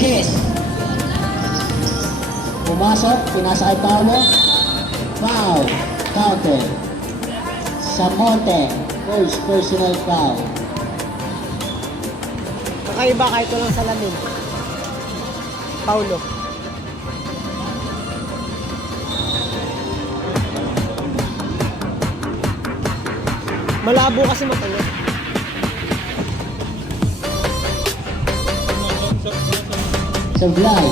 Marquez. Pumasok, pinasa kay Paolo. Foul. Counter. Samonte. First personal foul. Kakaiba kahit walang salamin. Paulo. Malabo kasi mata niya. Sablay.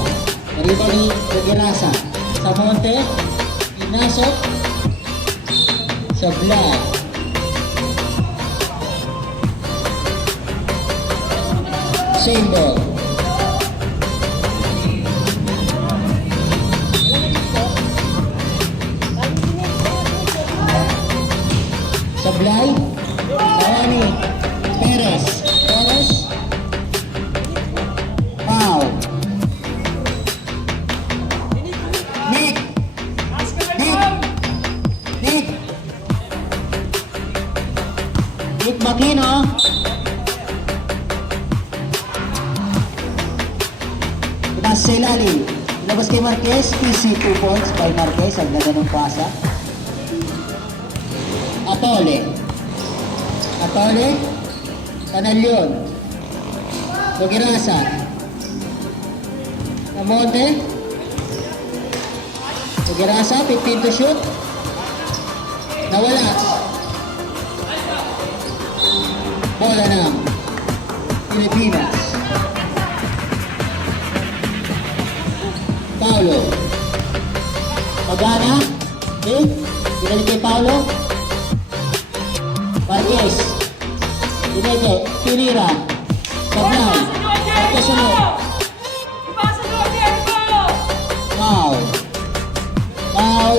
Nariba ni Gagirasa. Samonte. Pinasok. Sablay. Same ball. Sablay. Sayani. Perez. Perez. Foul. Nick. Nick Makino. Pinas sa ilalim. Ilabas kay Marquez. PC 2 points by Marquez. Ang ganda ng pasa. Atole. Canalion. Gagirasa. Samonte. Gagirasa, 15 to shoot. Nawala. Bola na. Pilipinas. Paolo. Magana. Okay. Binalik kay Paolo. Marquez. Dinete. Pinira. Sablay. Pagkasunod. Foul. Foul.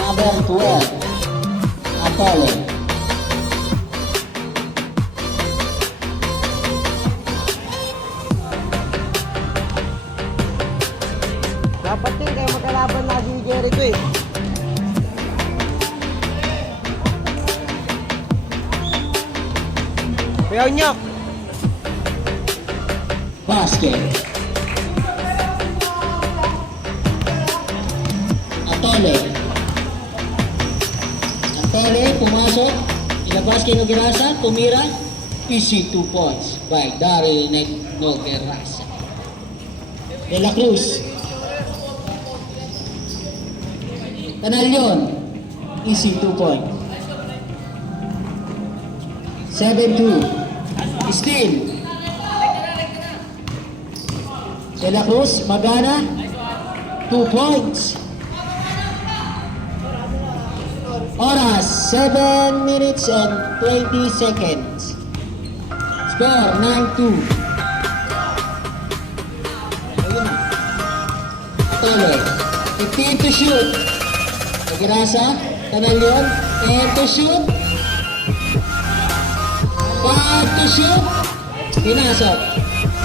Number 12. Atole. Dapat din kayo magkalaban lagi ni Jericho eh. Kuya Unyok. Basket. Atole. Pumasok. Ilabas kay Noguerasa. Tumira. PC 2 points by Daryl Noguerasa. De La Cruz. Canalion. PC 2 points. 7-2. Steal. De La Cruz, Magana, 2 points. Oras, 7 minutes and 20 seconds. Score, 9-2. Ayun. Tole, 15 to shoot. Nagirasa, Canalion, 10 to shoot. 5 to shoot. Pinasok.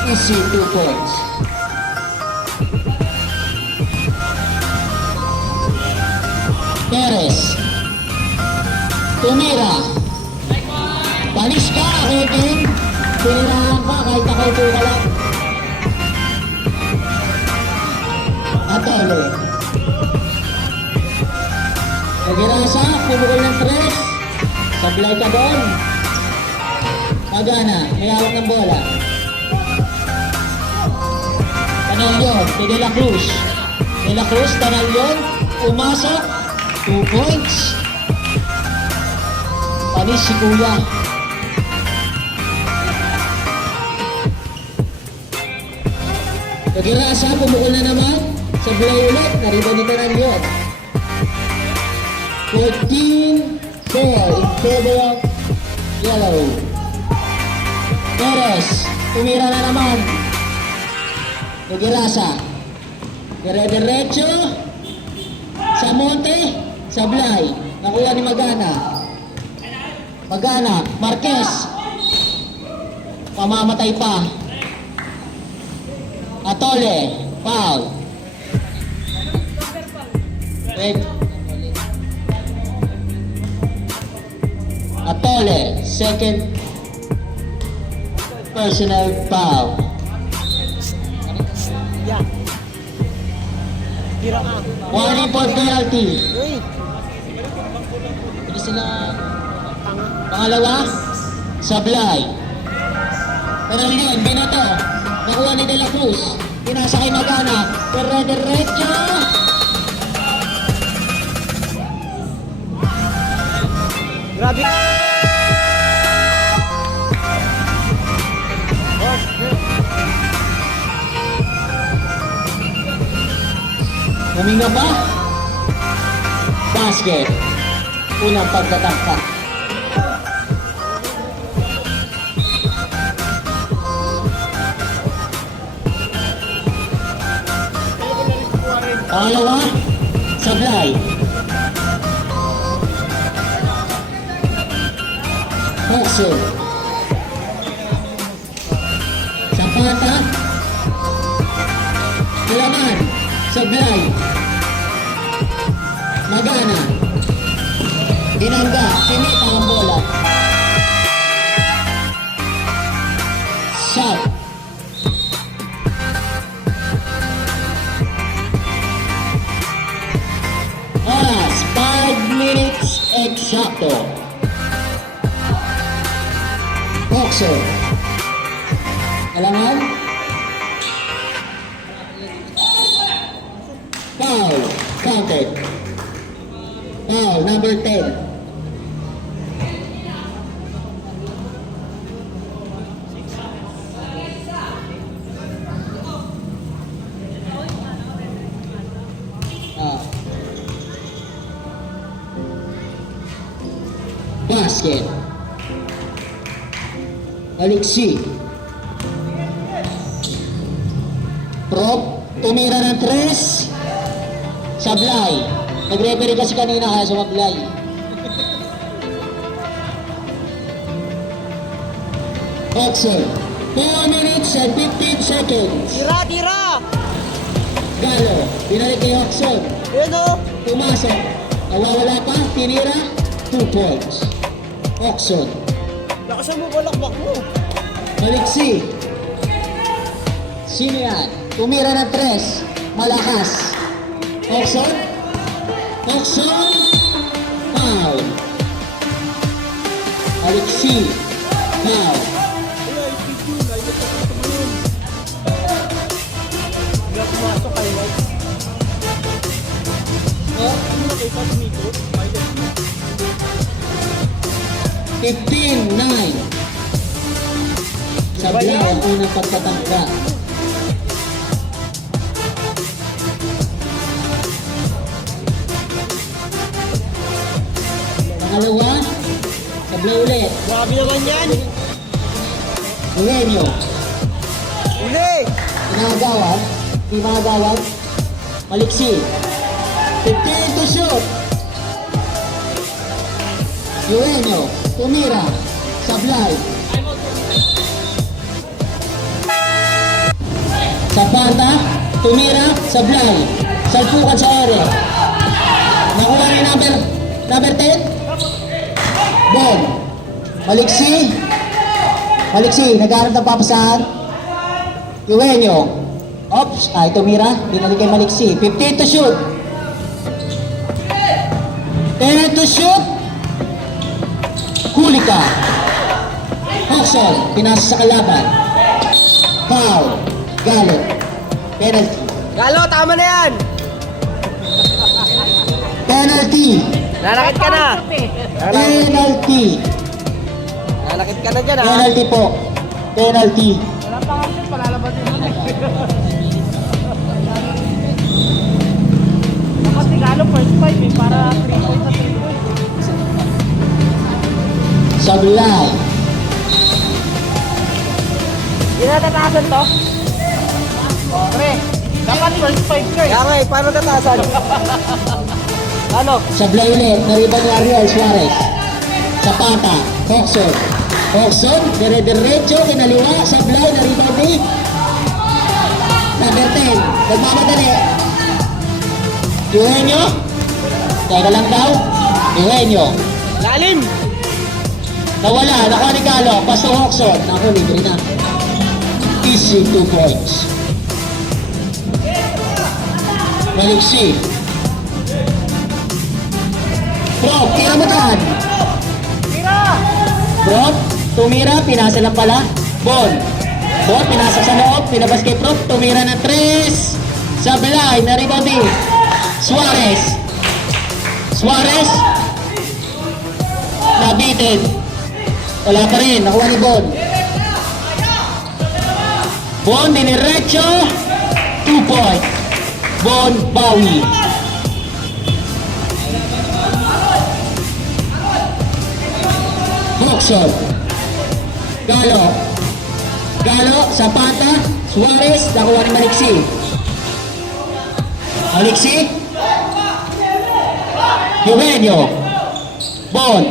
Easy 2 points. Perez. Tumira. Palis ka, Holding. Pinirahan ka kahit nakaupo ka lang. Atole. Nagirasa, pumukol ng 3. Sablay ka doon. Magana, may hawak ng bola. Canalion, De La Cruz. De La Cruz, Canalion, umasok, 2 points. Panis si Kuya. Nagirasa, pumukol na naman. Sablay ulit, nariba ni Canalion. 14-4 in favor of yellow. Perez, tumira na naman. Nagirasa. Dire-diretso. Samonte, Sablay. Nakuha ni Magana. Magana, Marquez. Pamamatay pa. Atole, foul. Wait. Atole, second personal foul. Yeah. Tira ka. Warning for penalty. Uy. Hindi sila... Tanga. Pangalawa, Sablay. Panalingin, binato. Nakuha ni De La Cruz. Pinasa kay Magana. Pero diretso. Grabe. Huminga pa. Basket. Unang pagtatakpak. Pangalawa, Sablay. Boxer. Zapata. Alaman. Sablay. Magana. Binangga. Sinita ang bola. Shot. Oras, 5 minutes exacto. Boxer. Alangan. Foul. Counted. Foul, number 10. Basket. Alexi. Prop. Tumira ng 3. Sablay. Nag-referee kasi kanina kaya sumablay. Boxer. 4 minutes and 15 seconds. Tira, tira. Galo. Binalik kay Oxon. Ayun o. Pumasok. Nawawala pa. Tinira. 2 points. Oxon. Lakasan mo, balakbak mo. Alexi. Sino yan? Tumira ng 3. Malakas. Oxon. Oxon. Foul. Alexi. Foul. Wala, isip yun. Ay, nagpapito mo yun. Hindi ako pumasok kay Mike. Ano na kay Pat Miko? 15-9. Sablay ang unang pagtatangka. Pangalawa, Sablay ulit. Grabe naman yan. Eugenio. Uli. Pinagawad. Di magawad. Alexi. 15 to shoot. Eugenio. Tumira. Sablay. Zapata. Tumira. Sablay. Salpukan sa ere. Nakuha ni number 10. Bon. Alexi. Alexi. Nagharap ng papasahan. Eugenio. Ops. Ay, tumira. Binalik kay Maliksi. 15 to shoot. 10 to shoot. Huli ka. Oxon. Pinasa sa kalaban. Foul. Galit. Penalty. Galo, tama na yan. Penalty. Nanakit ka na. Penalty. Nanakit ka na dyan, ha? Penalty po. Penalty. Wala pa kasi, palalabas yun. Dapat si Galo first five, eh, para 3 points sa 3 points. Sablay. Hindi na tatasan to? Pre, dapat first five ka eh. Kaya nga eh, paano tatasan? Ano? Sablay ulit. Nariban ni Ariel Suarez. Zapata. Oxon. Oxon. Dire-diretso. Kinaliwa. Sablay. Nariban ni number 10. Nagmamadali. Eugenio. Teka lang daw. Eugenio. Lalim! Nawala. Nakuha ni Galo. Pasto Oxon. Naku, libre na. Easy 2 points. Maliksi. Prop, tira mo dyan. Prop, tumira, pinasa lang pala. Bon. Bon, pinasa sa loob, pinabas kay Prop, tumira ng 3. Sablay, na-rebounding. Suarez. Suarez. Nabitin. Wala pa rin, nakuha ni Bon. Bon, diniretso. 2 point. Bon, bawi. Boxon. Galo. Galo, Zapata. Suarez, nakuha ni Maliksi. Maliksi. Eugenio. Bon.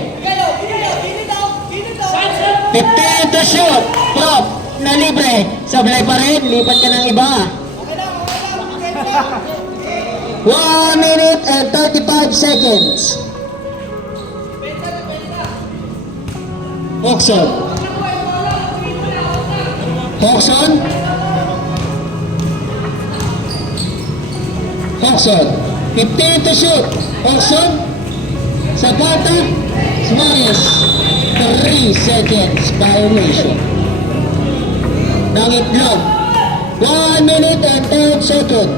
15 to shoot. Prop, na libre. Sablay pa rin, lipat ka ng iba. 1 minute and 35 seconds. Boxon. Boxon. Boxon. 15 to shoot. Boxon. Zapata. Suarez. 3 seconds violation. Ng itlog. 1 minute and 10 seconds.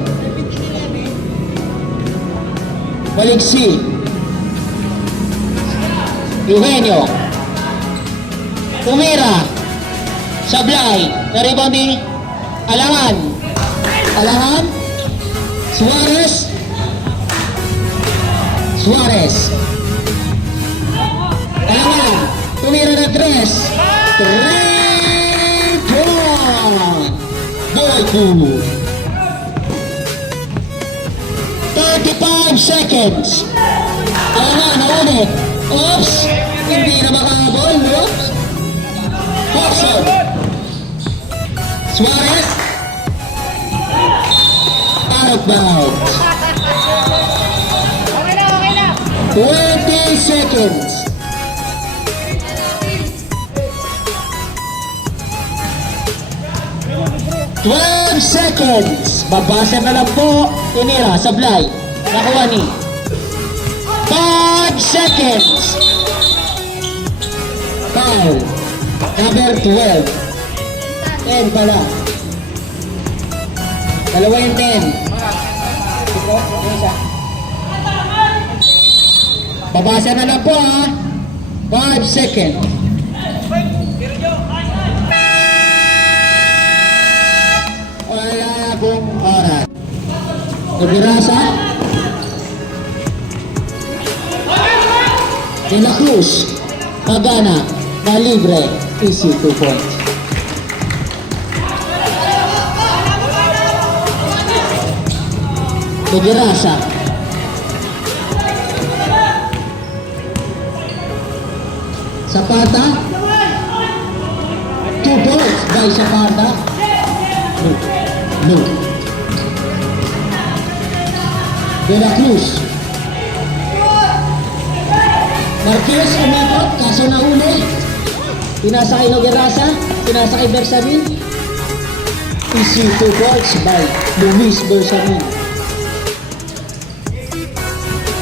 Maliksi. Eugenio. Tumira. Sablay. Na-rebound ni Alangan. Alangan. Suarez. Suarez. Alangan. Tumira na 3. 3 point. Boyku. 35 seconds. Alangan, naulit. Oops. Hindi na makakabol. Oops. Boxon. Suarez. Out of bounds. 20 seconds. Twelve seconds. Babasa na lang po. Tinira, sablay. Nakuha ni. 5 seconds. Foul. Number 12. 10 pala. Dalawa yung 10. Babasa na lang po ha. 5 seconds. Wala akong oras. Nabirasa. De La Cruz. Magana. Na libre. Easy 2 points. Nabirasa. Zapata. 2 points by Zapata. No. No. De La Cruz. Marquez umikot, kaso nahuli. Pinasa kay Noguerasa, pinasa kay Bersamin. Easy 2 points by Luis Bersamin.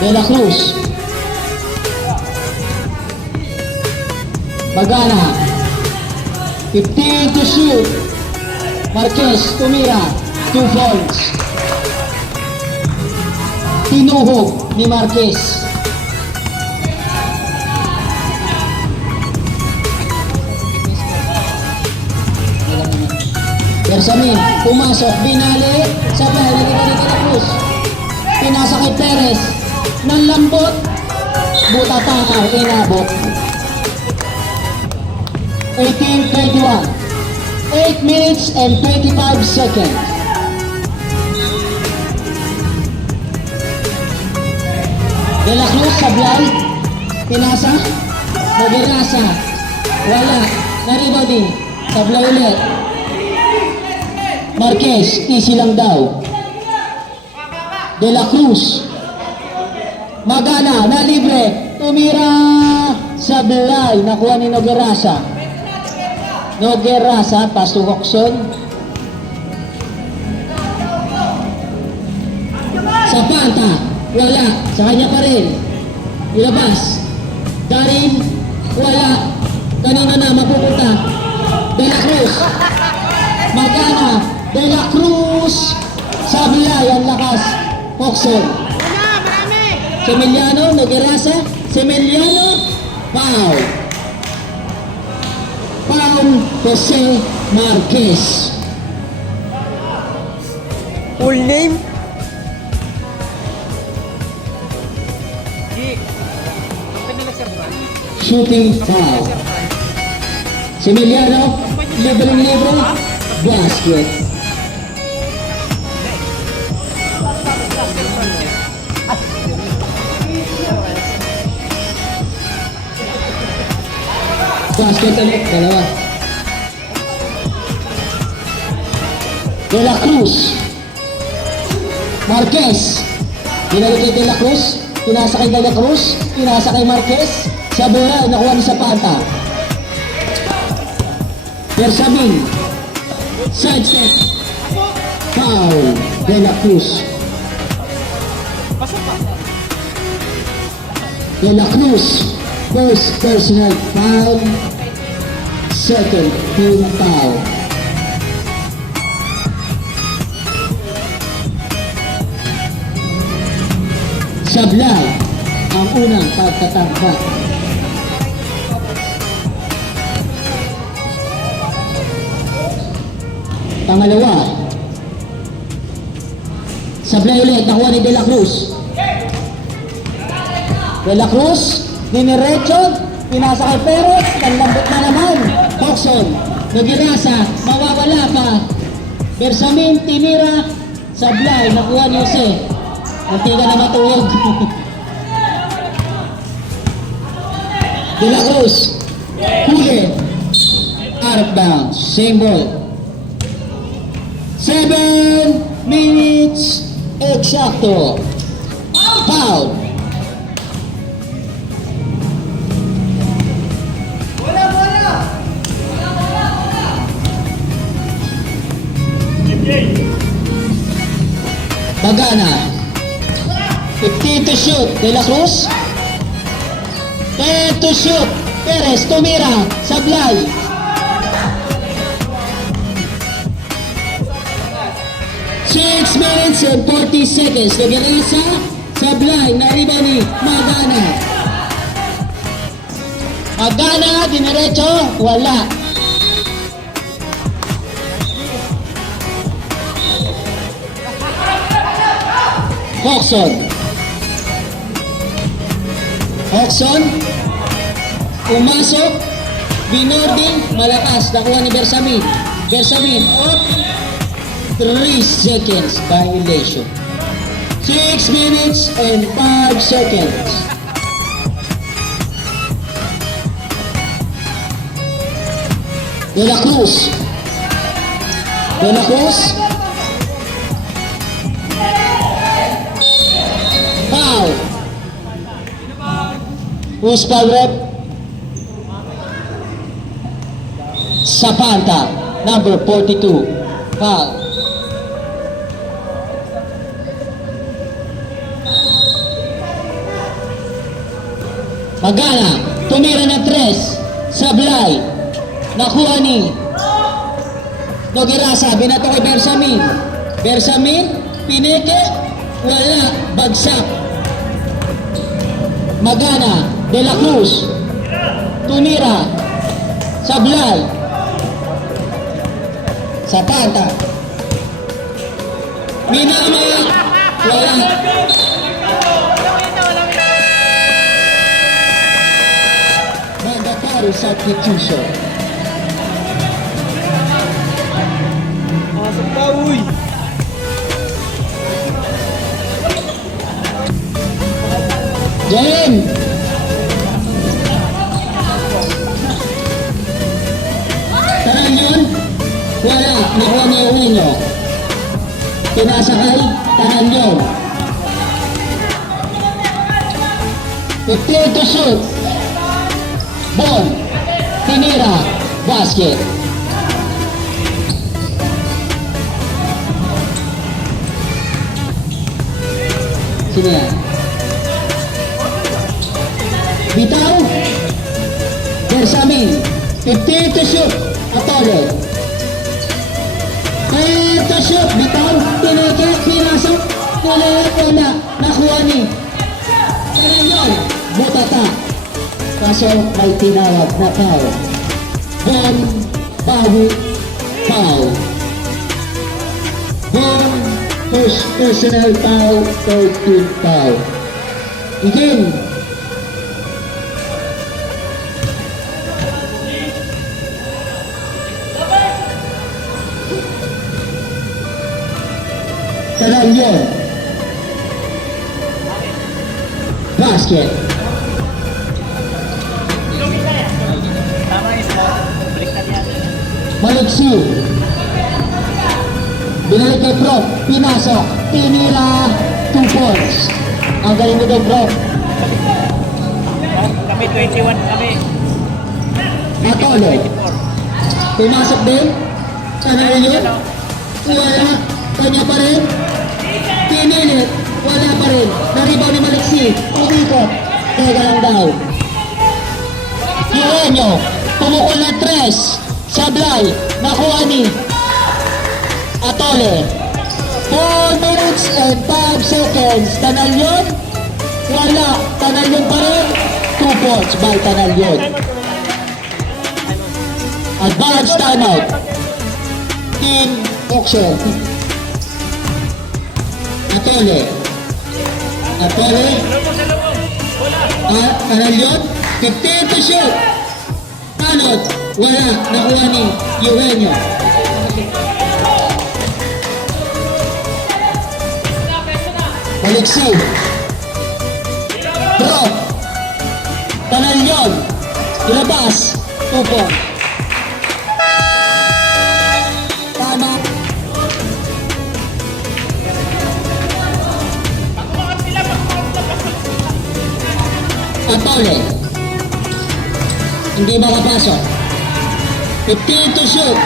De La Cruz. Magana. 15 to shoot. Marquez, tumira. 2 points. Tinuhog ni Marquez. Bersamin, pumasok, binali, sabay, nalita ni De La Cruz. Pinasa kay Perez, ng lambot, buta tama, inabot. 18-21. 8 minutes and 25 seconds. De La Cruz, sablay, pinasa, Noguerasa, wala, na-rebounding, sablay ulit. Marquez, easy lang daw. De La Cruz. Magana, na libre. Tumira sa belay. Nakuha ni Noguerasa. Noguerasa, pass to Roxon. Sa Panta, wala. Sa kanya pa rin. Ilabas. Darin, wala. Kanina na mapupunta. De La Cruz. Magana. De La Cruz. Sablay, ang lakas. Hoxon. Semiliano, Noguerasa. Semiliano, foul. Foul, Jose Marquez. Full name? Shooting foul. Semiliano, libreng-libre, basket. Basket ulit, dalawa. De La Cruz. Marquez. Dinalo kay De La Cruz. Pinasa kay De La Cruz. Pinasa kay Marquez. Sa bola, nakuha ni sa Panta. Bersamin. Side step. Foul. De La Cruz. De La Cruz. First personal foul. Second team foul. Sablay ang unang pagtatangkat. Pangalawa. Sablay ulit, nakuha ni De La Cruz. De La Cruz, diniretso, pinasa kay Perez, nanlambot na naman. Hoxon, nagirasa, mawawala pa. Bersamin, tinira, Sablay, nakuha ni Jose. Hindi ka na matuwag. De La Cruz, huli. Out of bounds, same ball. 7 minutes exacto. Foul. Magana. 15 to shoot. De La Cruz. 10 to shoot. Perez, tumira. Sablay. Six minutes and 40 seconds. Nagirasa. Sablay. Nariba ni Magana. Magana. Diniretso. Wala. Hoxon. Hoxon. Pumasok. Binording. Malakas. Nakuha ni Bersamin. Bersamin. Up. 3 seconds violation. 6 minutes and 5 seconds. De La Cruz. De La Cruz. Foul. Who's foul rep? Sapanta, number 42. Foul. Magana, tumira ng 3. Sablay. Nakuha ni Noguerasa, binato kay Bersamin. Bersamin, pineke, wala, bagsak. Magana, De La Cruz, tumira, Sablay, Sapanta, Minama, wala. Mandatory substitution. Pasok pa, uy! Jen! Taran yun? Wala. Nakuha ni Eugenio. Pinasakay. Taran yun. 15 to shoot. Ball. Tinira. Basket. Sino yan? Bitaw. Bersamin. 15 to shoot. Atole. 10 to shoot. Bitaw. Tinigit. Pinasok. Tinigit. Wala. Nakuha ni. Kaya yun. Butata. Kaso may tinawag na foul. Bon. Bawi. Foul. Bon. First personal foul. Third team foul. Again. Tanalyon. Basket. Tama yung score. Baliktad yan. Maliksi. Binalik kay Prof. Pinasok. Tinira. 2 points. Ang galing mo doon, Prof. Kami 21 kami. Atole. 24. Pumasok din. Tanalyon. Wala. Kanya pa rin. Pinilit. Wala pa rin. Naribaw ni Maliksi. Umikot. Teka lang daw. Eugenio. Pumukol na 3. Sablay. Nakuha ni Atole. 4 minutes and 5 seconds. Tanalyon. Wala. Tanalyon pa rin. 2 points by Tanalyon. Advance timeout. Team Oxel. Atole. Atole. Tanalyon. 15 to shoot. Tanot. Wala. Nakuha ni Eugenio. Alexi. Bro. Tanalyon. Ilabas. 2 points. Tama. Atole. Hindi makapasok. 15 to shoot.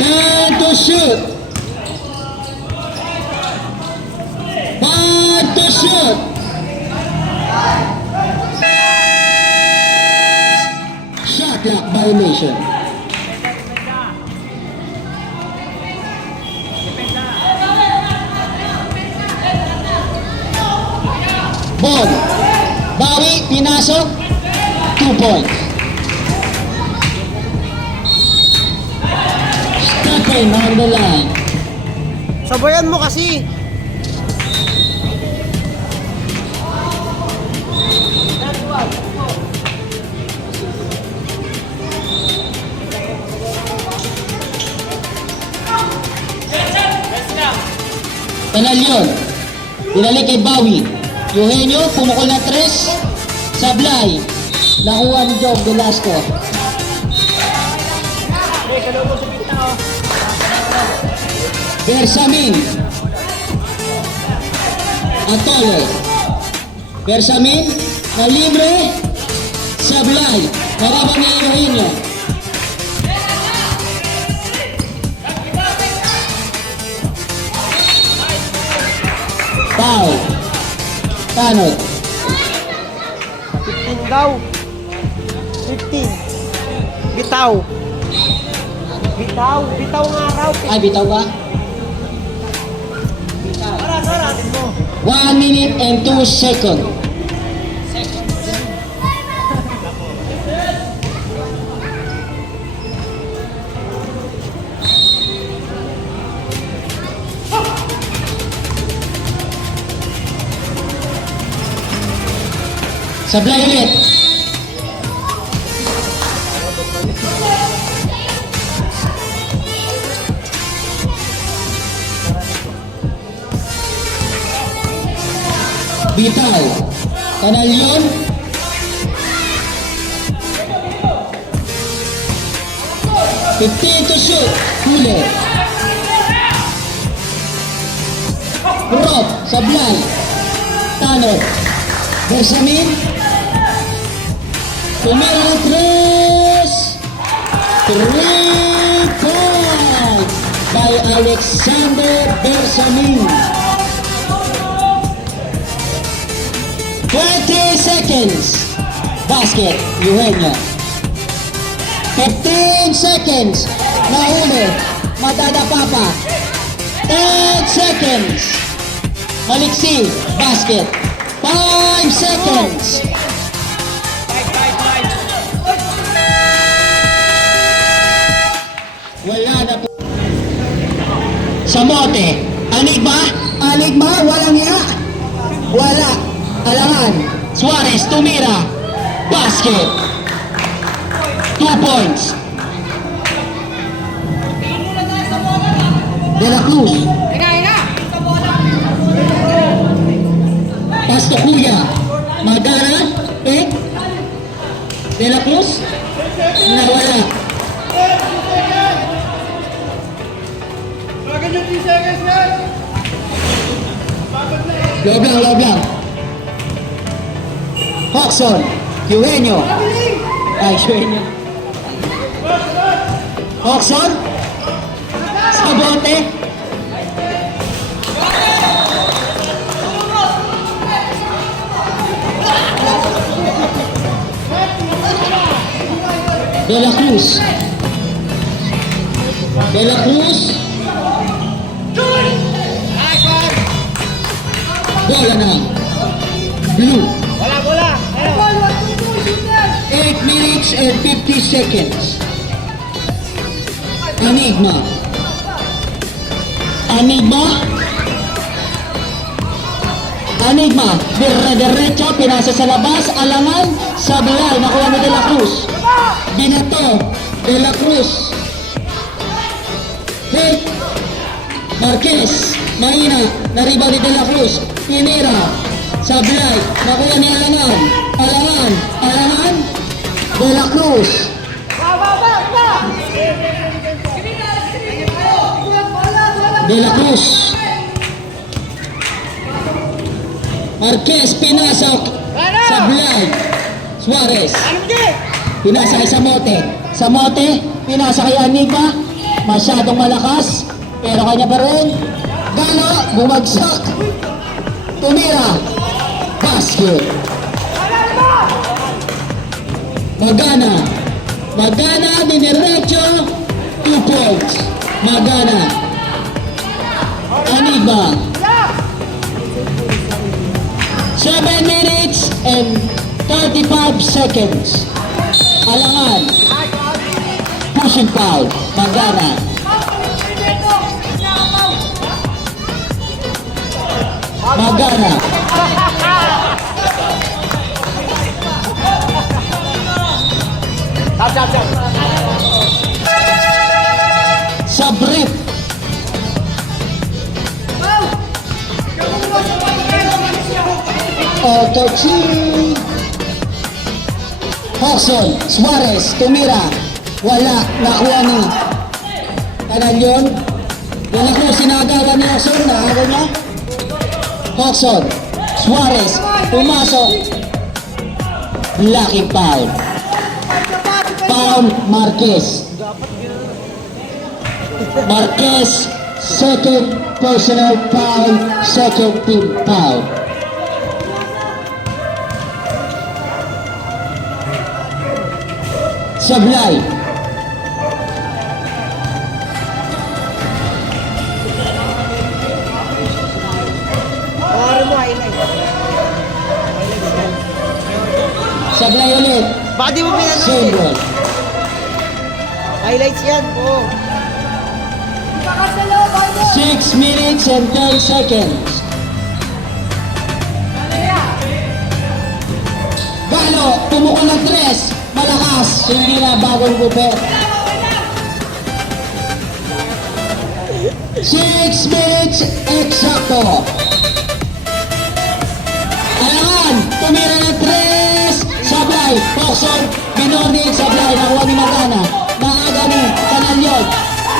10 to shoot. 5 to shoot. Shot clock violation. Ball. Bawi, pinasok. 2 points. Stepping on the line. Sabayan mo kasi. Tanalyon. Binalik kay Bawi. Eugenio, pumukol na 3. Sablay. Nakuha ni Job Velasco. Bersamin. Atole. Bersamin. Na libre. Sablay. Naraba ni Eugenio. Foul. Tanot. 15 daw. 15. Bitaw. Bitaw. Bitaw nga raw. Ay, bitaw ba? Saratin mo. 1 minute and 2 seconds. Sablay ulit. Bitaw. Tanalyon. Fifteen to shoot. Huli. Rob. Sablay. Tanot. Bersamin. Tumira ng 3 points by Alexander Bersamin. 20 seconds. Basket, Eugenio. 15 seconds. Nahuli. Matadapa pa. 10 seconds. Maliksi. Basket. 5 seconds. Wala na po. Samote. Anigma. Anigma. Walang iya. Wala. Alangan. Suarez. Tumira. Basket. 2 points. De La Cruz. Pasto Kuya. Magana. De La Cruz. Nawala. Loob lang. Hoxon. Eugenio. Ay, Eugenio. Hoxon. Sabote. De La Cruz. De La Cruz. Bola na. Blue. Bola. 8 minutes and 50 seconds. Anigma. Derecho, pinasa sa labas. Alangan, sablay. Nakuha ni De La Cruz. Binato. De La Cruz. Hey. Marquez. Mahina. Nariba ni De La Cruz. Pinira. Sablay. Nakuha ni Alangan. De La Cruz. De La Cruz. Marquez, pinasok. Sablay. Suarez. Pinasa kay Samote, pinasa kay Anigma. Masyadong malakas, pero kanya pa rin. Galo, bumagsak. Tumira. Basket. Magana, diniretso. 2 points. Magana. Anigma. 7 minutes and 35 seconds. Alangan. Pushing foul. Magana. Sabrit. Otochi. Hoxon. Suarez. Tumira. Wala. Nakuha ni. Kanan yun. Yan ako sinagawa ni Hoxon. Nakagal niya. Hoxon. Suarez. Pumasok. Lucky foul. Foul Marquez. Second personal foul. Second team foul. Sablay. Sablay ulit. Bakit di mo Same ball. Highlights yan. Oo. 6 minutes and 10 seconds. Galo, tumuko ng 3. Malakas, hindi na bagong gupet. 6 minutes, eksakto. Alangan, tumira ng 3. Sablay, Hoxon, Binordi, Sablay, nakuha ni Magana. Naaga ni Panalyon.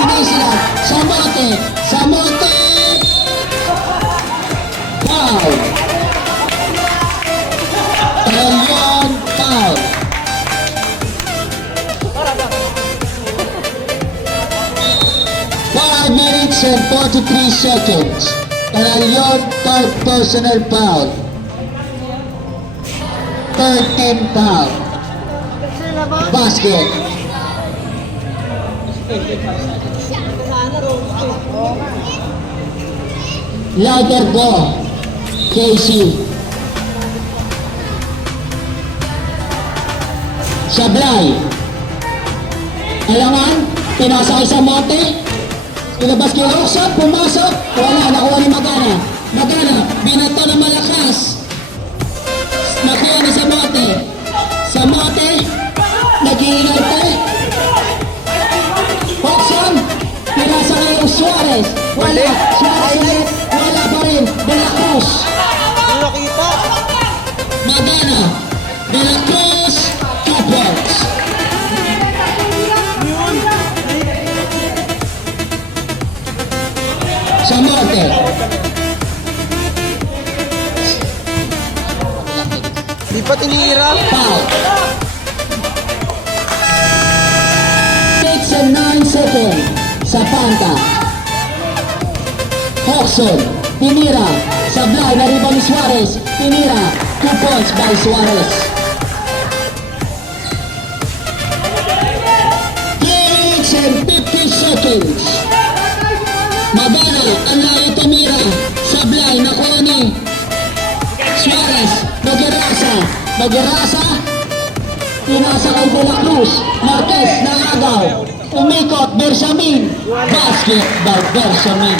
Inisila, Samote. Foul. Panalyon, foul. minutes and 43 seconds. Caralyon, third personal foul. 13 foul. Basket. Louder go. KC. Sablay. Alangan, pinasakay sa mote. Ilabas kay Roxot, pumasok. Wala, nakuha ni Magana. Magana, binato na malakas. Nakuha na sa mote. Sa mote, nag-iingat tayo. Roxon, pinasakay yung Suarez. Wala, Suarez ulit. Wala pa rin. De La Cruz. Nakita. Magana. De La Cruz, 2 points. Sa mote. Di pa tinira. Foul. 6 and 9 seconds sa Panta. Hoxon, tinira. Sablay, nariba ni Suarez. Tinira. 2 points by Suarez. 3 minutes and 50 seconds. Magana, ang layo tumira. Sablay, nakuha ni Suarez. Magirasa. Magirasa. Pinasa kay De La Cruz. Marquez, naagaw. Umikot, Bersamin. Basket by Bersamin.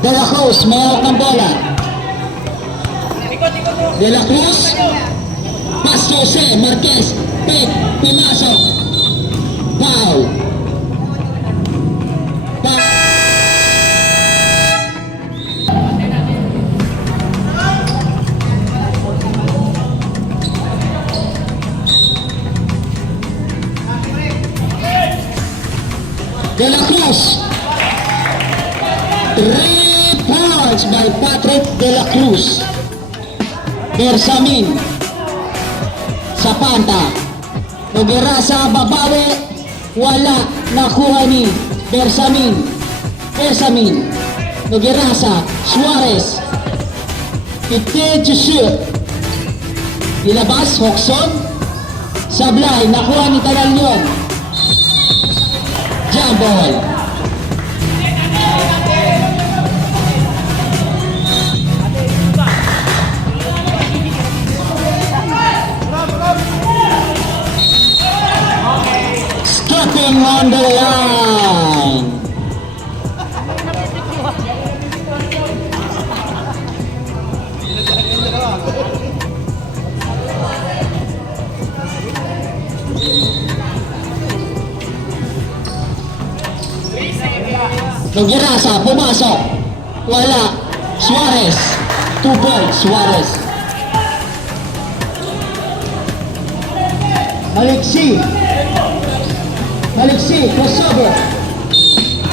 De La Cruz, mahawak ng bola. De La Cruz. Pass Jose, Marquez. Pick, pinasok. Foul. De La Cruz. 3 points by Patrick De La Cruz. Bersamin. Sa Panta. Nagirasa, babawi. Wala. Nakuha ni Bersamin. Bersamin. Nagirasa. Suarez. Itin to shoot. Ilabas. Hoxon. Sablay. Nakuha ni Tagalyon. Jump ball. Skipping on the line. Nagirasa, pumasok. Wala. Suarez. 2 points, Suarez. Alexi. Alexi, crossover.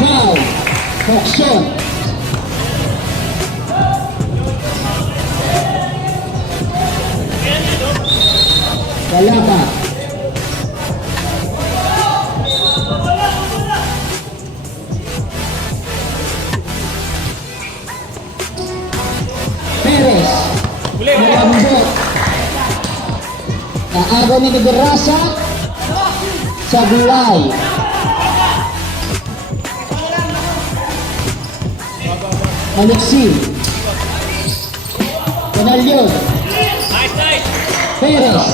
Foul. Hoxon. Wala pa. Perez. Malambot. Naago ni Negrasa. Sablay. Alexi. Canalyon. Perez.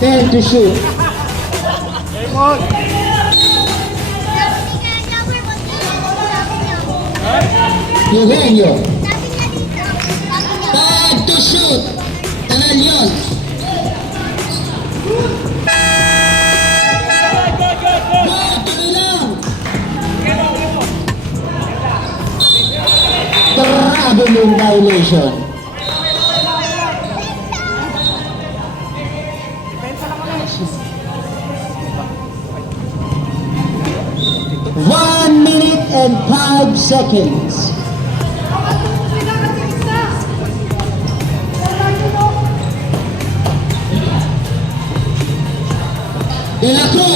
Ten to shoot. Eugenio. 5 to shoot. Canalyon. Tuloy lang. Traveling violation. One minute and 5 seconds.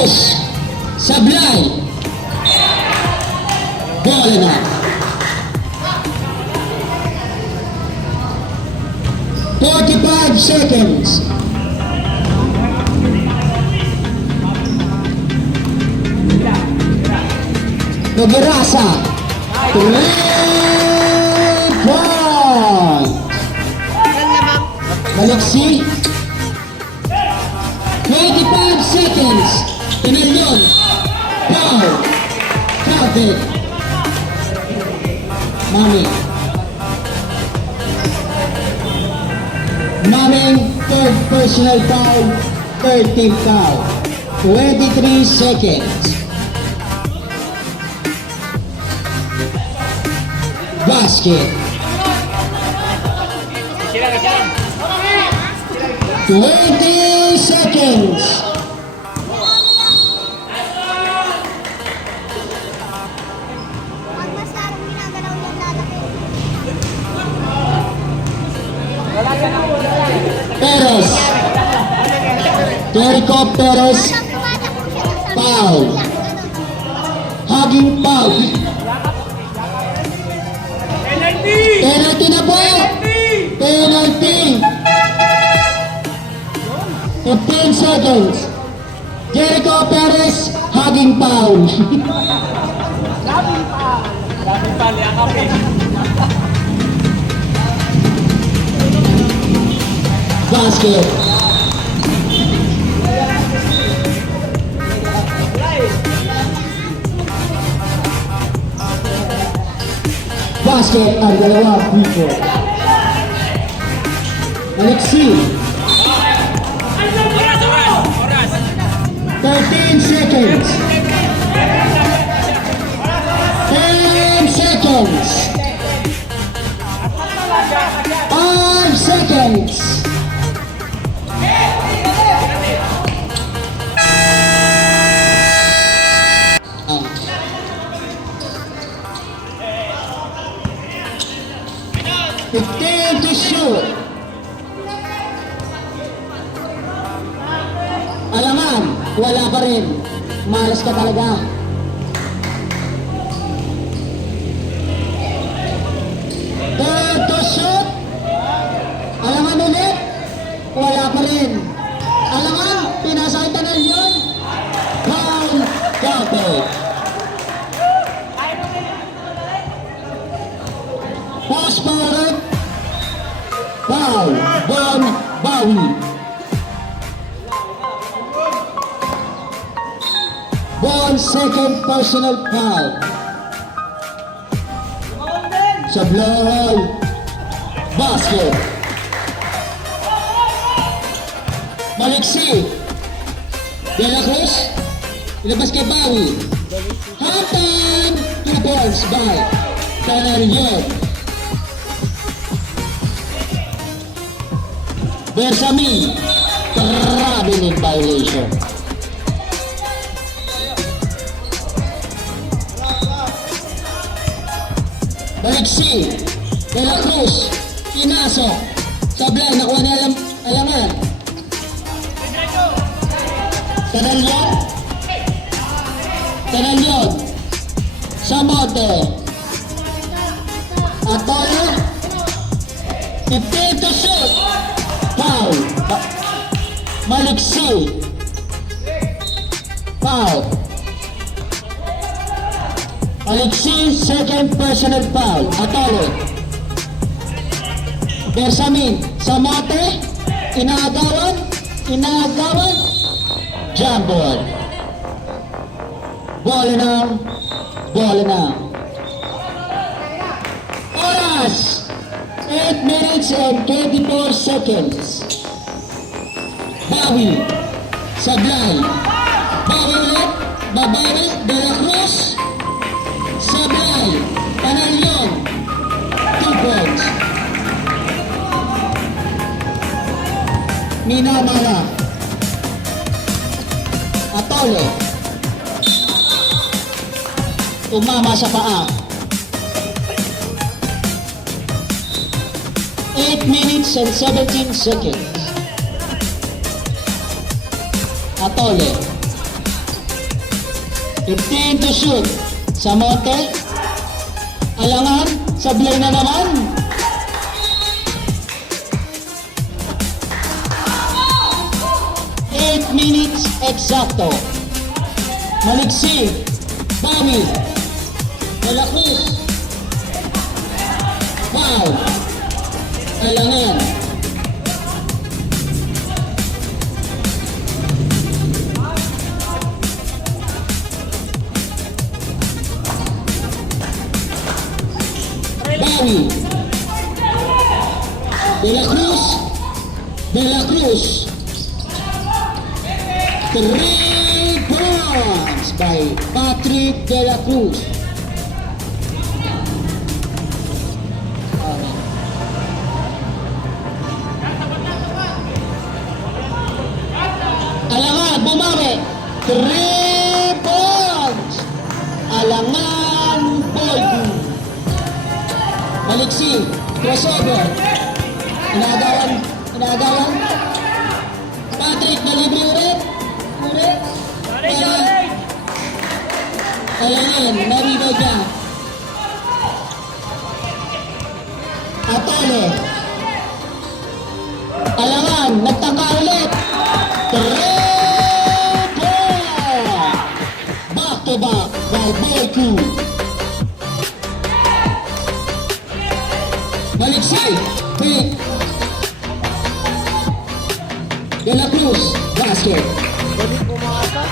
Cruz. Sablay. Ball na. 45 seconds. Nagirasa. 3 point. Maliksi. 25 seconds. Pinalyon. Foul. Counted. Mami. Maming third personal foul. Third team foul. 23 seconds. Basket. 20 seconds. Pag masyadong ginagalaw yung lalaki. Perez. Jericho Perez. Pag tumatakbo siya, nasa Foul. lang, ganun. Hugging foul. Penalty na po. Penalty. 15 seconds. Jericho Perez, hugging foul. Basket. Basket ang dalawa people. Alexi. 13 seconds. 10 seconds. 5 seconds. Ah. 15 to shoot. Alaman, wala pa rin. Malas ka talaga. Third to shoot. Alaman ulit. Wala pa rin. Alaman, pinasakita na yun. Foul, counted. Post forward. Foul, Bon Bawi. Bon second personal foul. Sablay. Basket. Maliksi. De La Cruz. Ilabas kay Bawi. Half time. 2 points by Tanarion. Bersamin. Traveling violation. Baliksi, De La Cruz, pinasok, Sablay, nakuha na alaman. Tanalyon, Tanalyon, Samote, Atola, 15 to shoot, foul, Maliksi, foul. Alexi, second personal foul. Atole. Bersamin, Samate, inaagawan, jump ball. Ball na. Oras, 8 minutes and 24 seconds. Bawi, Sablay. Bawi ulit, babawi, De La Cruz. Sablay, Panalyon, 2 points. Minamala, Atole, umama sa paa. 8 minutes and 17 seconds. Atole, 15 to shoot. Samote. Alangan. Sablay na naman. Eight minutes exacto. Maliksi. Bami. De La Cruz. Foul. Alangan. Bami. De La Cruz. De La Cruz. 3 points by Patrick De La Cruz. Alangan, bumawi. 3 points. Alangan, Boygu. Maliksi, crossover. Inagawan. Patrick, nalibre ulit. Alangan, naribo dyan. Atole. Alangan, nagtaka ulit. 3 points. Back to back by Boyku. Maliksi, pick. De La Cruz, basket. Galing pumasa.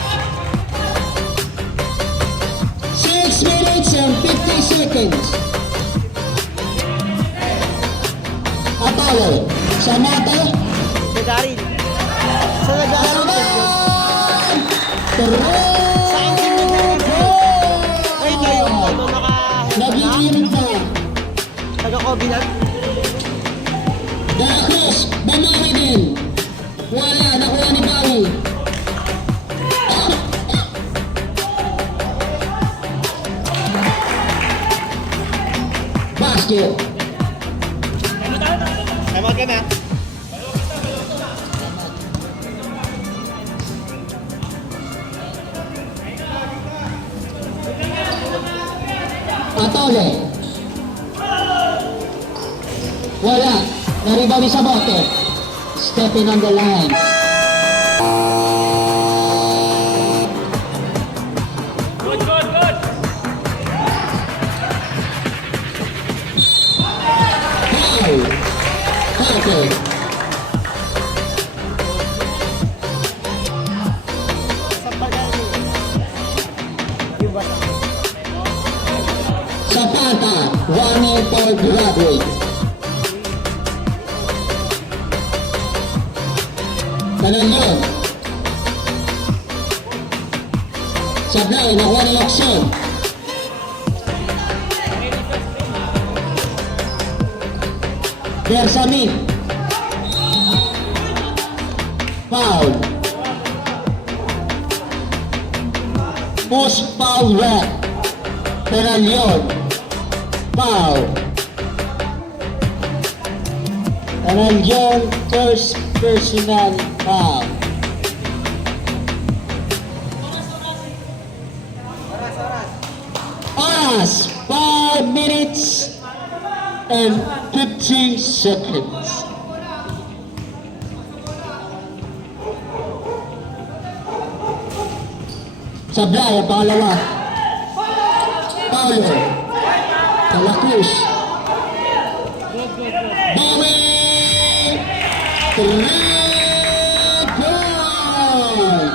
6 minutes and 50 seconds. Apollo, Samata, Nagarin. Sa nagarin. Alangan! Saan din yung ay ngayon ano Nagigirin pa. Taga-Covenant. De La Cruz, bumawi din. Wala, nakuha ni Bawi. Basket. Ay mga kami ha. Atole. Wala. Naribawi sa bote. Stepping on the line. Foul. Okay. Sa pag-ano. Yung bata. Zapata, 1 point Broadway. Panalo. Sablay, nakuha ni Lacson. Bersamin. Foul. Push foul red. Penalyon. Foul. Penalyon, first personal foul. Oras, 5 minutes and 50 seconds. Sablay, ang pangalawa. Paulo. De La Cruz. Bawi! 3 points!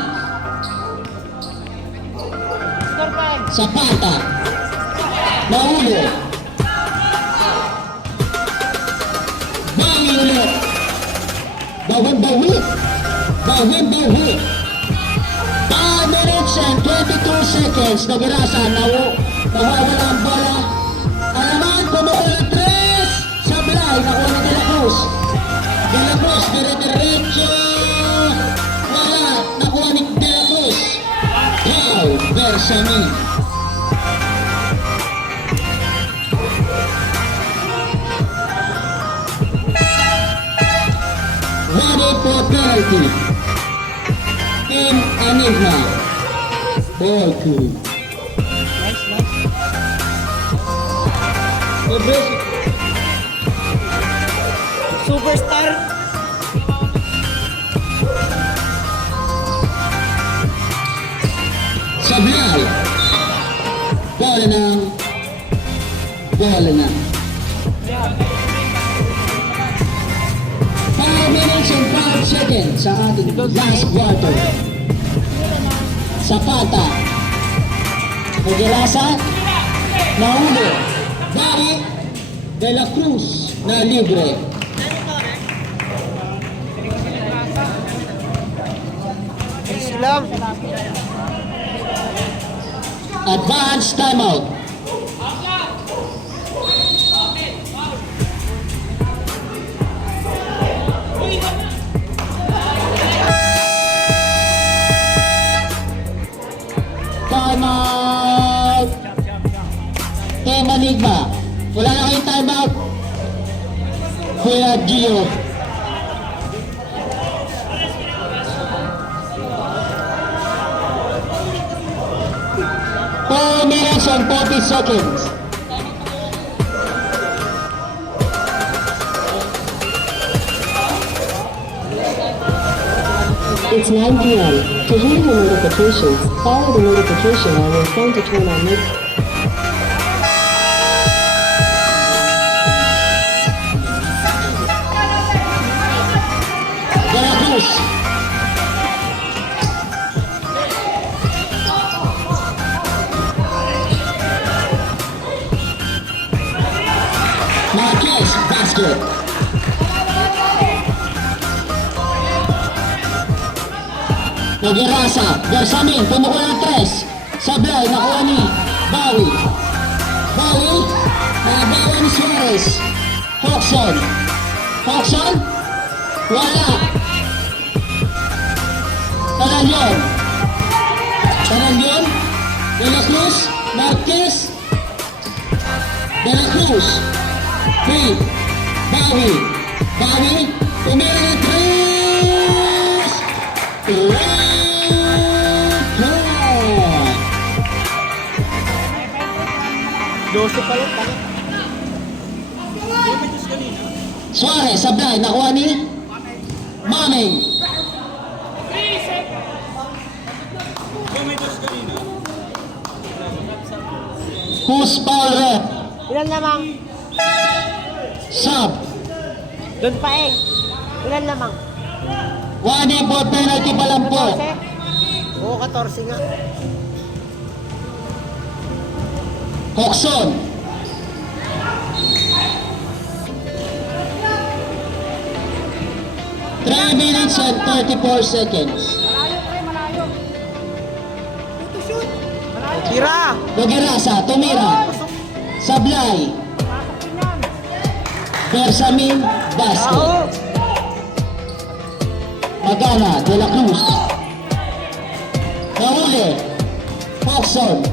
Score time. Zapata. Naulo. Bawi ulit. Bawi. 5 minutes and 22 seconds. Nagirasan. Nawawala ang bola. Alaman, pumukul ng 3. Sablay, nakuha ni De La Cruz. De La Cruz, dire-diretso. Wala, nakuha ni De La Cruz. Foul, Bersamin. Ready for penalty. Team Enigma. Ball crew. Superstar. Sablay. Bola na. Bola na. 5 minutes and 5 seconds sa ating last quarter. Zapata. Magalasa. Naulo. Dari. De la Cruz na libre. Islam. Advance timeout. Timeout. Team Enigma. Wala na kayong timeout. Kuya Gio. Four minutes and 40 seconds. It's 9 p.m. To hear the notifications, follow the notification on your phone to turn on mute. De la Cruz. Marquez, basket. Nagirasa, Garsamin, pumukul ng 3. Sablay, nakuha ni Bawi. Bawi, nabawi ni Suarez. Hoxon. Hoxon, wala. Tanalyon. Tanalyon, De La Cruz, Marquez. De La Cruz. 3. Bawi. Bawi. Tumira ng 3. Record. 12 pa lang. Suarez, sablay, nakuha ni Maming. Who's foul rep? Ilan lamang? Sub. Doon paeng. Ilan lamang? 1 for penalty pa lang po. 14? Oo, 14 nga. Hoxon. Three minutes and 34 seconds. Tira! Nagirasa, tumira. Sablay. Bersamin, basket. Oo! Magana, De La Cruz. Nahuli. Hoxon.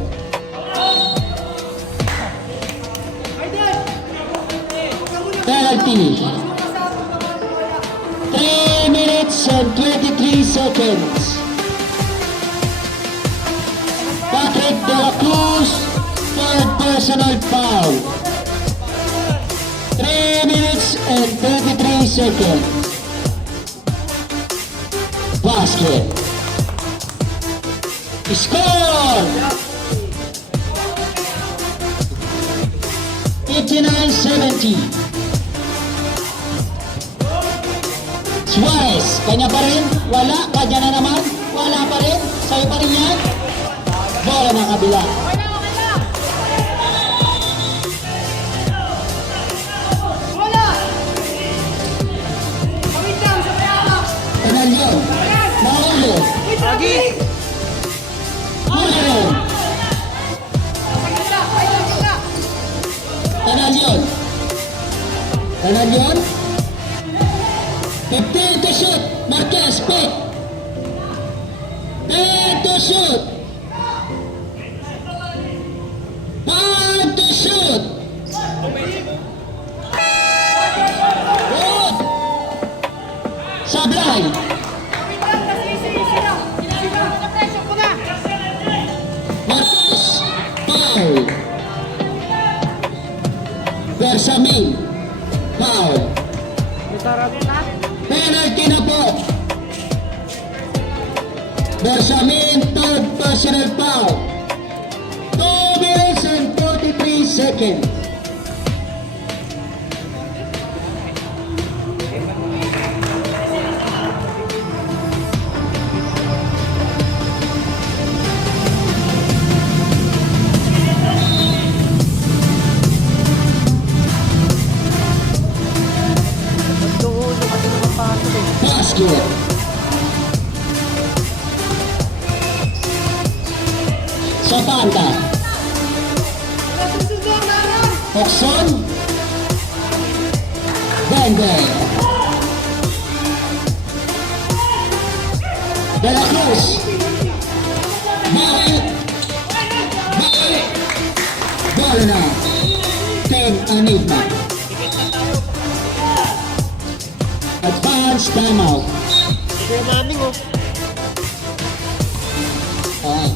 Penalty. 3 minutes and 23 seconds. Patrick De La Cruz, third personal foul. 3 minutes and 23 seconds. Basket. Score! 59-70. Suarez, kanya pa rin? Wala, kanya na naman? Wala pa rin? Sa'yo pa rin yan? Bola ng kabila. Penalyon. Mahuli. Lagi! Huli rin. Penalyon. Penalyon. 15 to shoot. Marquez, pick. 10 to shoot. 5 to shoot. Good. Sablay. Marquez, foul. Penalty na po. Bersamin, third personal foul. 2 minutes and 43 seconds. Basket. Sa banda. Oxon. Bende. De la Cruz. Balik. Balik. Bola na. Team Enigma. Advance timeout. Kaya namin oh. Okay.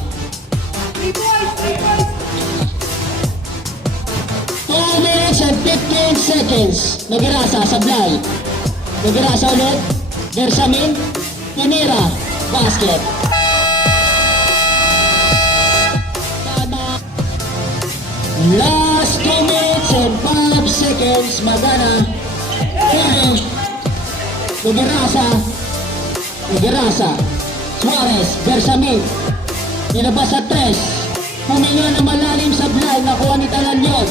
2 minutes and 15 seconds. Nagirasa, sablay. Nagirasa ulit. Bersamin. Tinira. Basket. Tama. Last 2 minutes and 5 seconds. Magana. Nagirasa. Nagirasa. Suarez. Bersamin. Nilabas sa 3. Huminga na malalim sa blind. Nakuha ni Talanyon.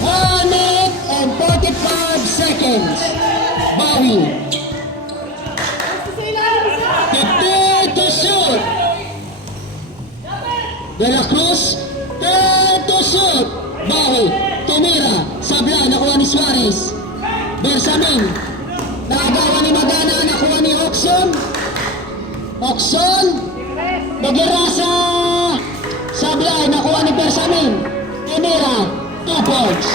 1 minute and 45 seconds. Bawi. 15 to shoot. De la Cruz. 10 to shoot. Bawi. Tumira. Sabla. Nakuha ni Suarez. Bersamin. Nakagawa ni Magana. Nakuha ni Oxon. Oxon. Nagirasa. Sablay. Nakuha ni Bersamin. Tumira. 2 points.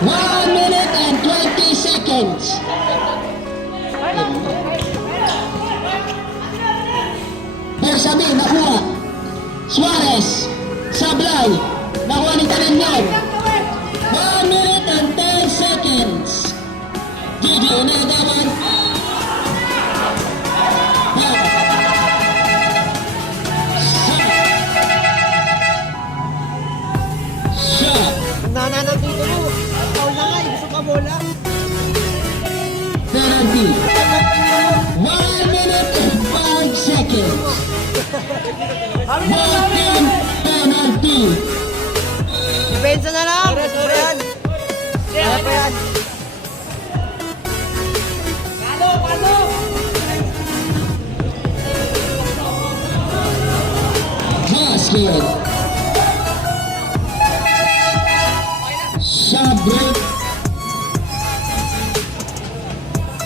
1 minute and 20 seconds. Bersamin, nakuha. Suarez, Sablay, nakuha ni Talanyon. 1 minute and 10 seconds. Gigi, unagawan. Shot. Nananaw dito mo. Ikaw na nga, gusto ka bola. Penalty. 1 minute and 5 seconds. One team penalty. Depensa na lang. Ano pa yan? Ano pa yan? Basket. Shot break.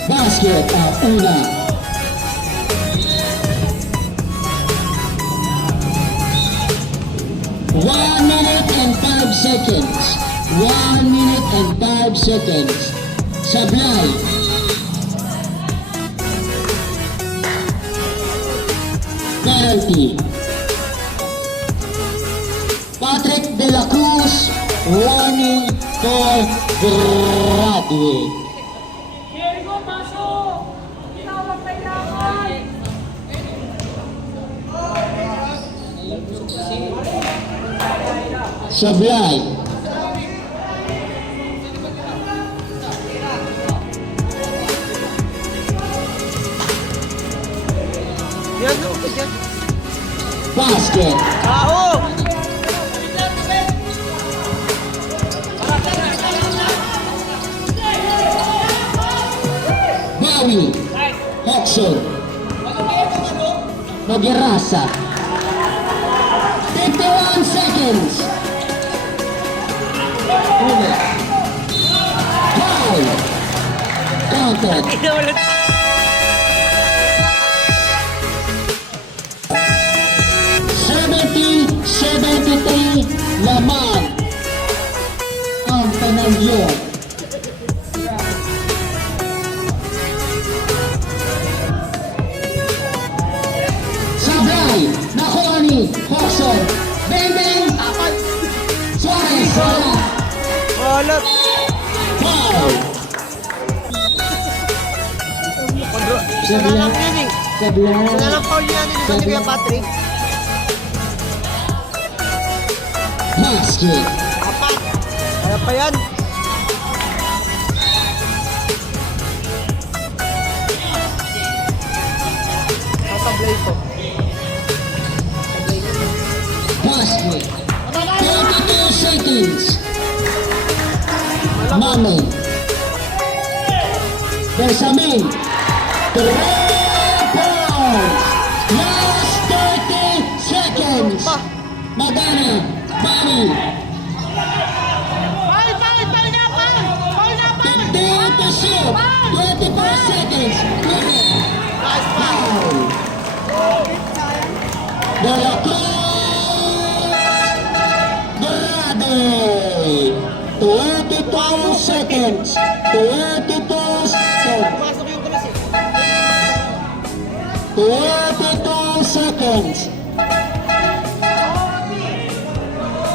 Basket ang una. One minute and 5 seconds. 1 minute and 5 seconds. Sablay. Penalty. Patrick De La Cruz, warning for Broadway. Sablay. Yan o, yan. Basket. Tao! Bawi. Oxon. Nagirasa. 51 seconds. Foul. Counted. Inulit. 73 laman ang panalyo. Sablay, nakuha ni Hoxon. Beng-beng. Suarez, wala. Walot. Foul. Isa na lang yan eh. Sablay. Isa na lang foul yan eh. Di ba ni Kuya Patrick? Basket. Apat. Kaya pa yan. Sasablay ko. Basket. 22 seconds. Mami. Benjamin. 3 points. Last 30 seconds. Magana. Mami. 15 to shoot. 24 seconds. Foul. De La Cruz. Grade. 22 seconds. 22 seconds. Pasok yung cross eh. 22 seconds.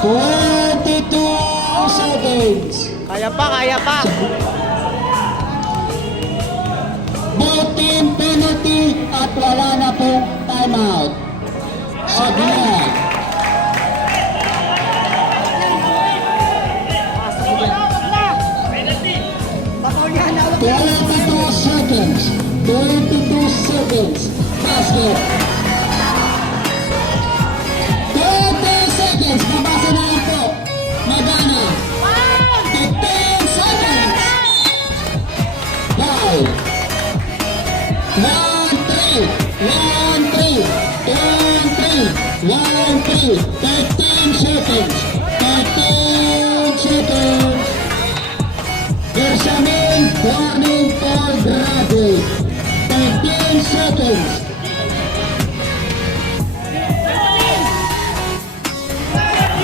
22 seconds. Kaya pa, kaya pa. Both team penalty at wala na pong timeout. Sablay. Papaul yan. 22 seconds. 22 seconds. Basket. 20 seconds. Mabasa na lang po. Magana. 15 seconds. Foul. 1-3. 1-3. 1-3. 1-3. 13 seconds. 13 seconds. Benjamin warning for graduate. 15 seconds.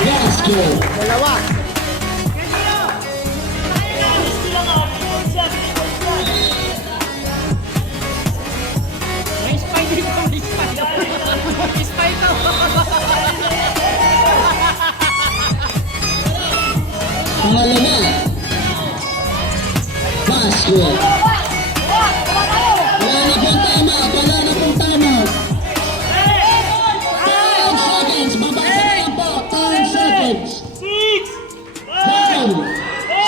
Basket. Dalawa. Pangalama. Basket. Wala na pong timeout. Wala na pong timeout. 10 seconds. Mabasa na lang po. 10 seconds. Foul.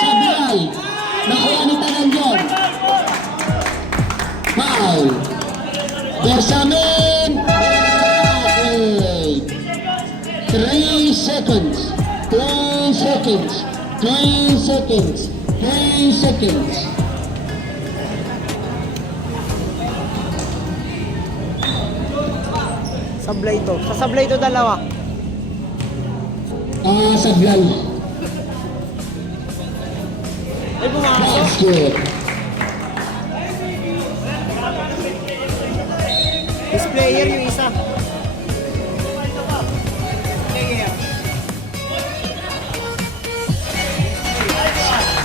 Sablay. Nakuha ni Tanan yun. Foul. Benjamin. Graduate. 3 seconds. 3 seconds. 3 seconds. 3 seconds. Sablay to. Sasablay to dalawa. Sablay. Ay, pumasok. Basket. This player yung isa.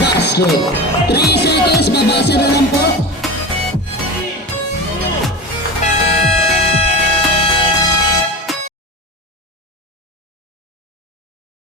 Basket. 3 seconds. Mabasa na lang